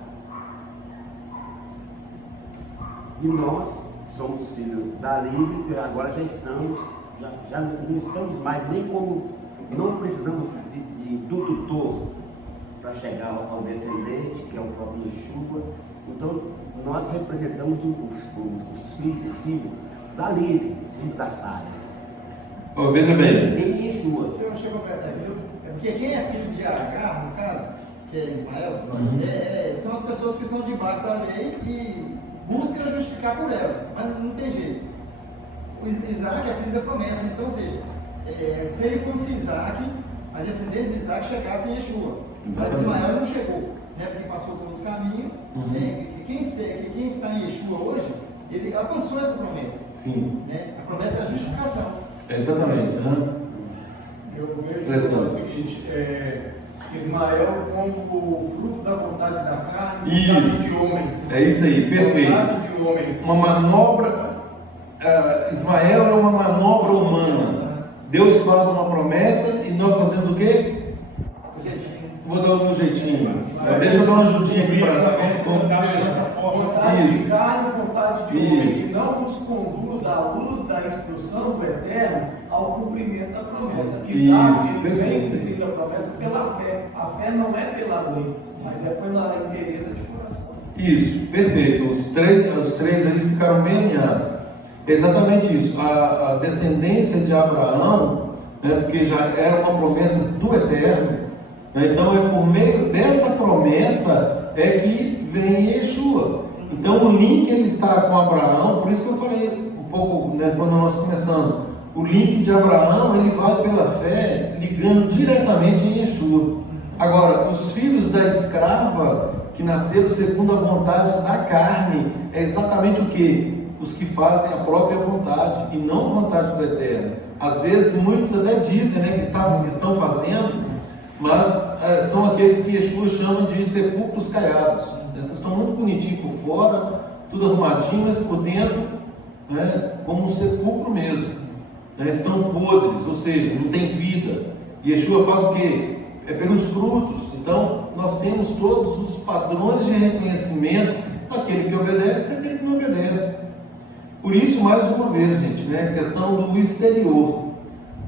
E nós somos filhos da livre, e agora já não estamos mais nem como, não precisamos do tutor para chegar ao descendente, que é o próprio Yeshua. Então, nós representamos os filhos da livre, filho da Sara. Veja bem. Em Yeshua. Deixa eu completar aqui. Porque quem é filho de Agar, no caso, que é Ismael, são as pessoas que estão debaixo da lei e buscam justificar por ela, mas não tem jeito. O Isaac é filho da promessa, então, ou seja, seria como se Isaac, a descendência de Isaac, chegasse em Yeshua. Mas Ismael não chegou, né, porque passou por outro caminho. Né, quem está em Yeshua hoje, ele alcançou essa promessa. Sim. Né, a promessa da justificação. Exatamente. Eu vejo o seguinte, Ismael como fruto da vontade da carne, vontade de homens. É isso aí, perfeito. Vontade de homens. Uma manobra, Ismael é uma manobra humana. Deus faz uma promessa e nós fazemos o quê? vou dar um jeitinho. Deixa eu dar uma ajudinha aqui Vontade de carne e vontade de homem, Isso. que não nos conduz à luz da instrução do Eterno ao cumprimento da promessa. Isaac, ele vem cumprindo a promessa pela fé. A fé não é pela lei, mas é pela inteireza de coração. Isso, perfeito. Os três ali ficaram bem alinhados. É exatamente isso. A descendência de Abraão, né, porque já era uma promessa do Eterno, né, então é por meio dessa promessa é que vem Yeshua. Então o link ele está com Abraão, por isso que eu falei um pouco, né, quando nós começamos. O link de Abraão ele vai pela fé, ligando diretamente em Yeshua. Agora, os filhos da escrava que nasceram segundo a vontade da carne, é exatamente o que? Os que fazem a própria vontade e não a vontade do Eterno. Às vezes muitos até dizem, né, que estão fazendo, mas são aqueles que Yeshua chama de sepulcros caiados. Essas estão muito bonitinhos por fora, tudo arrumadinho, mas por dentro, né, como um sepulcro mesmo. Né, estão podres, ou seja, não tem vida. Yeshua faz o quê? É pelos frutos. Então, nós temos todos os padrões de reconhecimento, aquele que obedece e aquele que não obedece. Por isso, mais uma vez, gente, né, questão do exterior.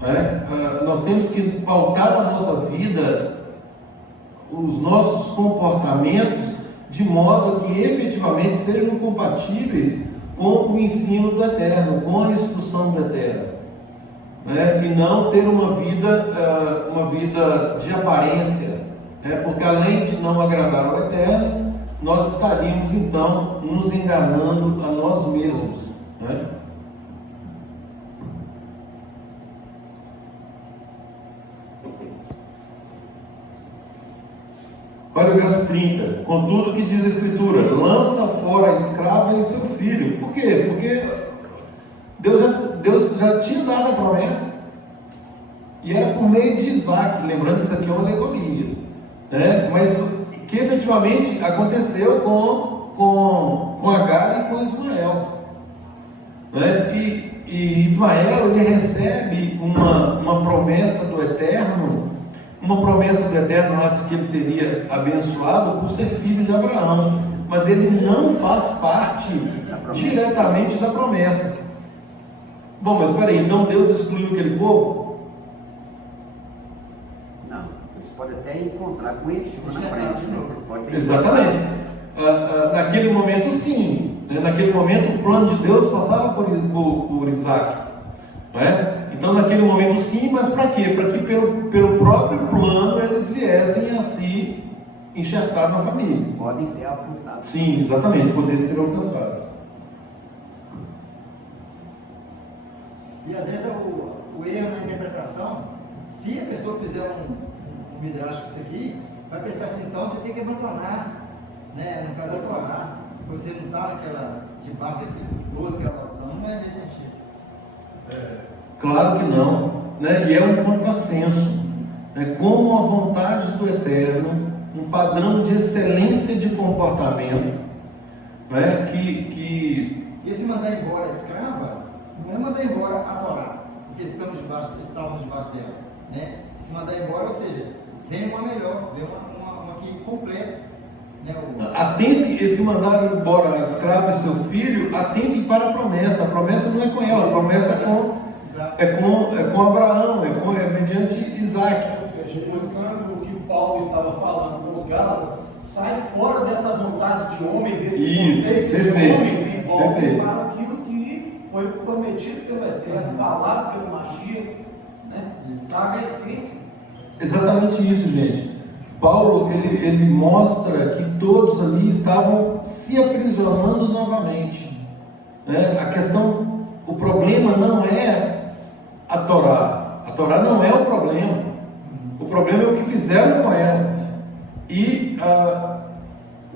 Né? Nós temos que pautar a nossa vida, os nossos comportamentos, de modo que efetivamente sejam compatíveis com o ensino do Eterno, com a instrução do Eterno. Né? E não ter uma vida de aparência, né? Porque além de não agradar ao Eterno, nós estaríamos então nos enganando a nós mesmos. Né? Olha o verso 30. Contudo, que diz a Escritura: lança fora a escrava e seu filho. Por quê? Porque Deus já tinha dado a promessa, e era por meio de Isaac, lembrando que isso aqui é uma alegoria, né? Mas que efetivamente aconteceu com Agar e com Ismael, né? E Ismael ele recebe uma promessa do Eterno, de que ele seria abençoado por ser filho de Abraão, mas ele não faz parte diretamente da promessa. Bom, mas peraí, então Deus excluiu aquele povo? Não, eles podem até encontrar com Yeshua na frente, né? Pode ser. Exatamente. Naquele momento sim, né? Naquele momento o plano de Deus passava por Isaac, não é? Então naquele momento sim, mas para quê? Para que pelo próprio plano eles viessem a se enxertar na família. Podem ser alcançados. Sim, exatamente, poder ser alcançados. E às vezes o erro na interpretação, se a pessoa fizer um midrash com isso aqui, vai pensar assim, então você tem que abandonar, né? No caso da Torá, você não está debaixo daquela opção, não é nesse sentido. Claro que não, né? E é um contrassenso, né? Como a vontade do Eterno, um padrão de excelência de comportamento, né? E esse mandar embora a escrava, não é mandar embora a Torá, porque estávamos debaixo dela, né? Se mandar embora, ou seja, vem uma melhor, vem uma que completa, né? atente, esse mandar embora a escrava e seu filho, atente para a promessa não é com ela, a promessa é com Abraão, é mediante Isaac. Ou seja, buscando o que o Paulo estava falando com os Gálatas, sai fora dessa vontade de homens, desses conceitos perfeito, de homens, e volta perfeito. para aquilo que foi prometido pelo Eterno, falado pelo Mashiach, né? Traga a essência. Exatamente isso, gente. Paulo ele mostra que todos ali estavam se aprisionando novamente, né? O problema não é a Torá não é o problema é o que fizeram com ela, e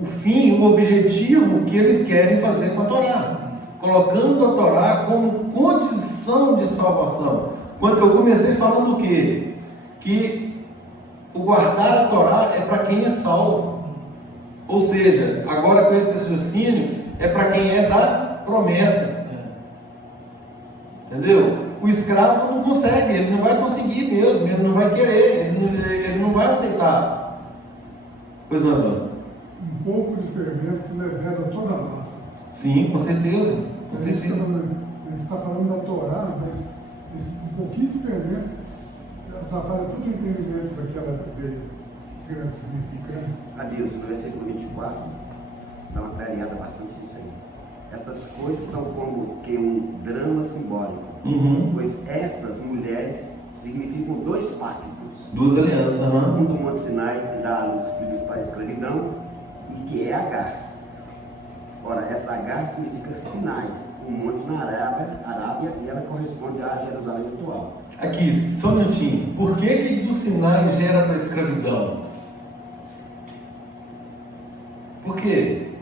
o fim, o objetivo que eles querem fazer com a Torá, colocando a Torá como condição de salvação. Quando eu comecei falando o quê? Que o guardar a Torá é para quem é salvo, ou seja, agora com esse raciocínio, é para quem é da promessa, entendeu? O escravo não consegue, ele não vai conseguir mesmo, ele não vai querer, ele não vai aceitar. Pois não, Bruno? Um pouco de fermento leveda toda a massa. Sim, com certeza. Com A gente certeza. está falando da Torá, mas um pouquinho de fermento atrapalha todo o entendimento daquela significante. Adeus, no versículo 24, dá uma clareada bastante nisso aí. Estas coisas são como que um drama simbólico, pois estas mulheres significam dois pactos. Duas alianças, Um do Monte Sinai que dá aos filhos para a escravidão e que é Agar. Ora, esta Agar significa Sinai, um monte na Arábia, e ela corresponde a Jerusalém atual. Aqui, só um minutinho. Por que do Sinai gera para a escravidão? Por quê?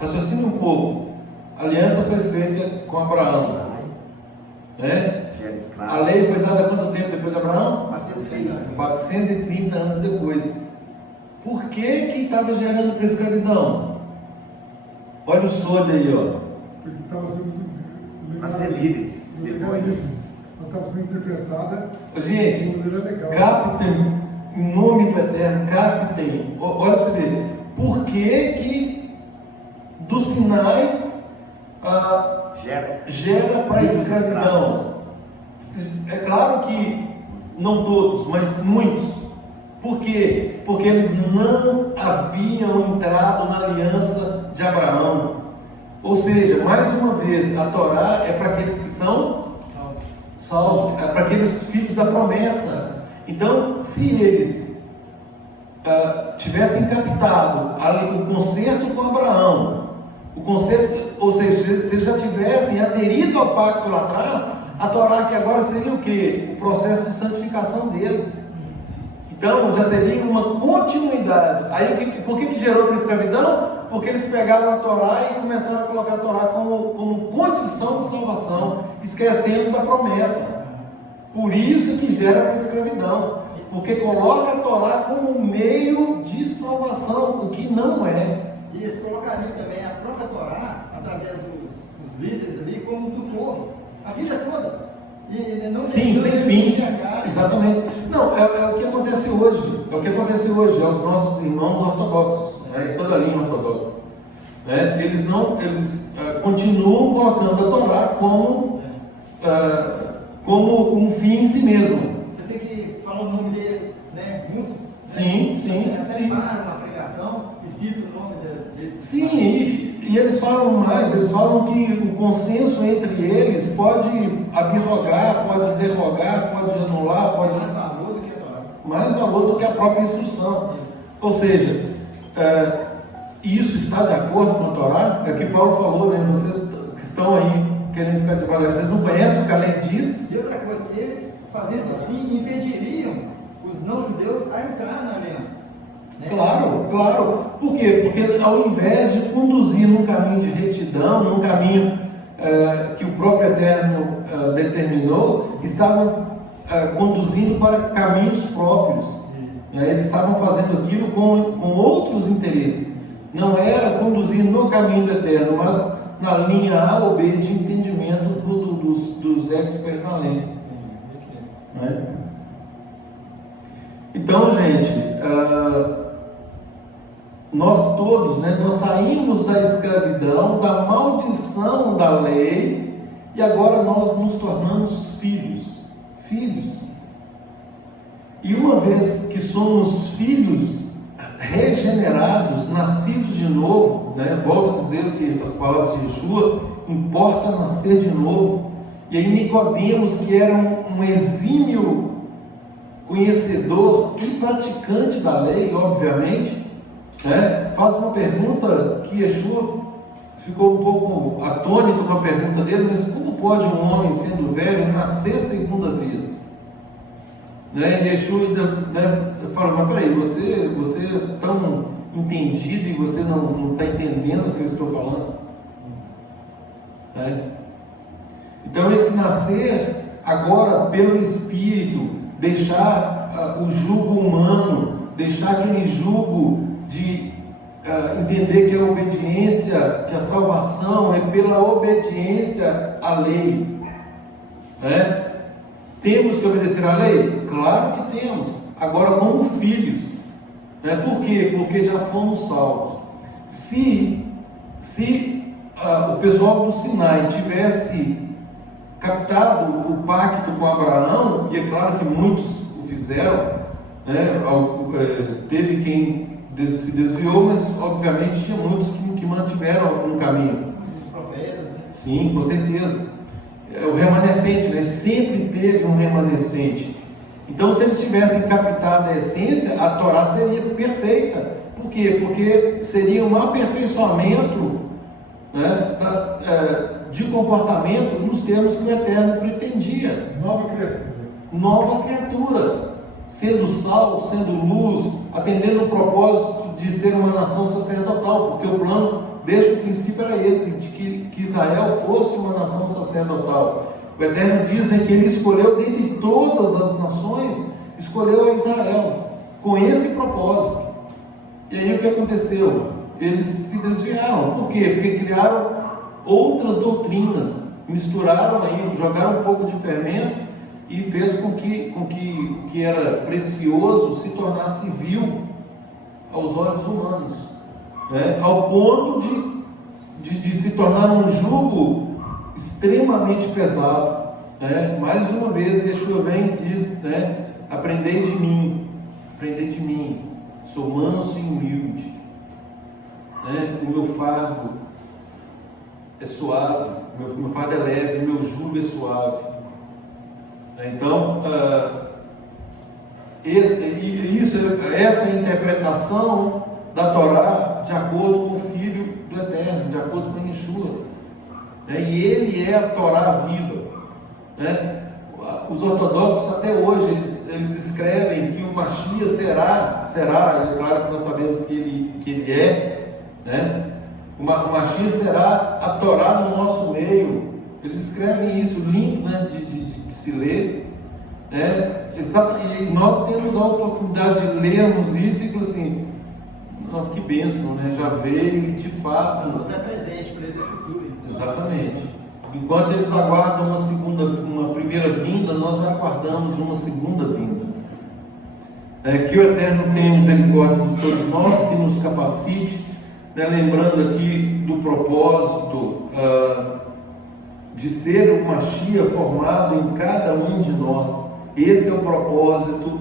Raciocine um pouco. A aliança foi feita com Abraão, né? Gera escravo. A lei foi dada quanto tempo depois de Abraão? 430. 430 anos depois. Por que estava gerando para a escravidão? Olha o solho aí, ó. Porque estava sendo Para ser livres depois. ela estava sendo interpretada Gente, de maneira legal. captem, em nome do Eterno, captem. Olha para você ver. Por que do Sinai gera para a escravidão? É claro que não todos, mas muitos. Por quê? Porque eles não haviam entrado na aliança de Abraão. Ou seja, mais uma vez, a Torá é para aqueles que são salvos, é para aqueles filhos da promessa. Então, se eles tivessem captado ali o concerto com Abraão, o concerto, ou seja, se eles já tivessem aderido ao pacto lá atrás, a Torá que agora seria o quê? O processo de santificação deles. Então, já seria uma continuidade. Aí, por que gerou para a escravidão? Porque eles pegaram a Torá e começaram a colocar a Torá como condição de salvação, esquecendo da promessa. Por isso que gera para a escravidão. Porque coloca a Torá como um meio de salvação, o que não é. E eles colocariam também a própria Torá, através dos líderes ali, como um tutor, a vida toda. E não Sim, sem fim. Exatamente. Não, é o que acontece hoje. É o que acontece hoje aos nossos irmãos ortodoxos, né, em toda a linha ortodoxa. Né, eles continuam colocando a Torá como um fim em si mesmo. Você tem que falar o nome deles, né? Muitos. Sim, sim, Até sim. param uma pregação e citam o nome desses. Sim, e eles falam mais, eles falam que o consenso entre eles pode abrogar, pode derrogar, pode anular, pode Mais valor do que a Torá. mais valor do que a própria instrução. Ou seja, isso está de acordo com a Torá? É o que Paulo falou, né? Vocês que estão aí querendo ficar devagar, vocês não conhecem o que a lei diz? E outra coisa, eles fazendo assim impediriam os não-judeus a entrar na aliança. Né? Claro, claro. Por quê? Porque ao invés de conduzir num caminho de retidão, num caminho que o próprio Eterno determinou, estavam conduzindo para caminhos próprios. Eles estavam fazendo aquilo com outros interesses. Não era conduzir no caminho do Eterno, mas na linha A ou B de entendimento dos experts na lei. Né? Então, gente, nós todos, né, nós saímos da escravidão, da maldição da lei, e agora nós nos tornamos filhos. E uma vez que somos filhos regenerados, nascidos de novo, né, volto a dizer que as palavras de Yeshua, importa nascer de novo. E aí Nicodemos, que era um exímio conhecedor e praticante da lei, obviamente, né, faz uma pergunta que Yeshua ficou um pouco atônito com a pergunta dele, mas como pode um homem, sendo velho, nascer segunda vez? Né, e Yeshua fala, mas peraí, você é tão entendido e você não está entendendo o que eu estou falando? Né? Então esse nascer agora pelo Espírito, deixar o jugo humano, deixar aquele jugo de entender que a obediência, que a salvação é pela obediência à lei. Né? Temos que obedecer à lei? Claro que temos. Agora como filhos. Por quê? Porque já fomos salvos. Se o pessoal do Sinai tivesse captado o pacto com Abraão, e é claro que muitos o fizeram, teve quem se desviou, mas obviamente tinha muitos que mantiveram um caminho. Os profetas, né? Sim, com certeza. O remanescente, né? Sempre teve um remanescente. Então, se eles tivessem captado a essência, a Torá seria perfeita. Por quê? Porque seria um aperfeiçoamento, né, de comportamento nos termos que o Eterno pretendia. Nova criatura. Nova criatura, sendo sal, sendo luz, atendendo o propósito de ser uma nação sacerdotal, porque o plano desde o princípio era esse, de que Israel fosse uma nação sacerdotal. O Eterno diz, né, que ele escolheu dentre todas as nações, escolheu a Israel, com esse propósito. E aí o que aconteceu? Eles se desviaram. Por quê? Porque criaram outras doutrinas, misturaram aí, jogaram um pouco de fermento e fez com que o que era precioso se tornasse vil aos olhos humanos, né? Ao ponto de se tornar um jugo extremamente pesado, né? Mais uma vez, Yeshua vem e diz, né? Aprendei de mim, sou manso e humilde, né? O meu fardo é suave, o meu fardo é leve, o meu jugo é suave. Então, essa é a interpretação da Torá de acordo com o Filho do Eterno, de acordo com Yeshua, né? E ele é a Torá viva, né? Os ortodoxos até hoje eles escrevem que o Mashiach será, é claro que nós sabemos que ele é, né? O Mashiach será a Torá no nosso meio. Eles escrevem isso, lindo, né, de se ler, né? E nós temos a oportunidade de lermos isso e falar assim, nossa, que bênção, né? Já veio e de fato. Deus é presente, presente é futuro. Exatamente. Enquanto eles aguardam uma primeira vinda, nós já aguardamos uma segunda vinda. Que o Eterno tenha misericórdia de todos nós, que nos capacite, né? Lembrando aqui do propósito de ser o Mashiach formado em cada um de nós. Esse é o propósito,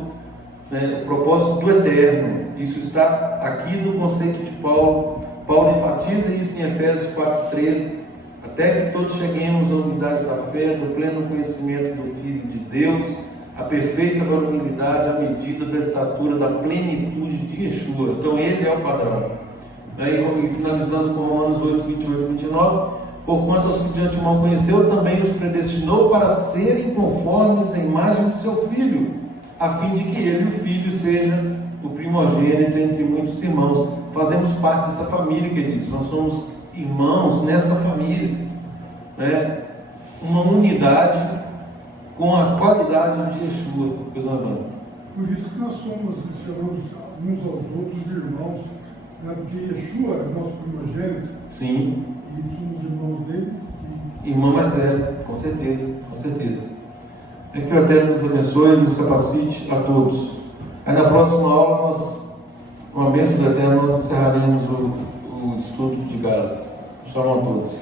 né? O propósito do Eterno. Isso está aqui no conceito de Paulo. Paulo enfatiza isso em Efésios 4:13. Até que todos cheguemos à unidade da fé, do pleno conhecimento do Filho de Deus, a perfeita varonilidade, à medida da estatura da plenitude de Yeshua. Então ele é o padrão. E finalizando com Romanos 8, 28 e 29, porquanto aos que de antemão conheceu, também os predestinou para serem conformes à imagem de seu Filho, a fim de que ele, o Filho, seja o primogênito entre muitos irmãos. Fazemos parte dessa família, queridos. Nós somos irmãos nessa família, né? Uma unidade com a qualidade de Yeshua. Por isso que nós chamamos uns aos outros de irmãos, né? Porque Yeshua é o nosso primogênito. Sim. E somos irmãos dele. Irmão mais velho, com certeza, com certeza. É que o Eterno nos abençoe e nos capacite a todos. Aí na próxima aula, com a bênção do Eterno, nós encerraremos o estudo de Gálatas. Shalom a todos.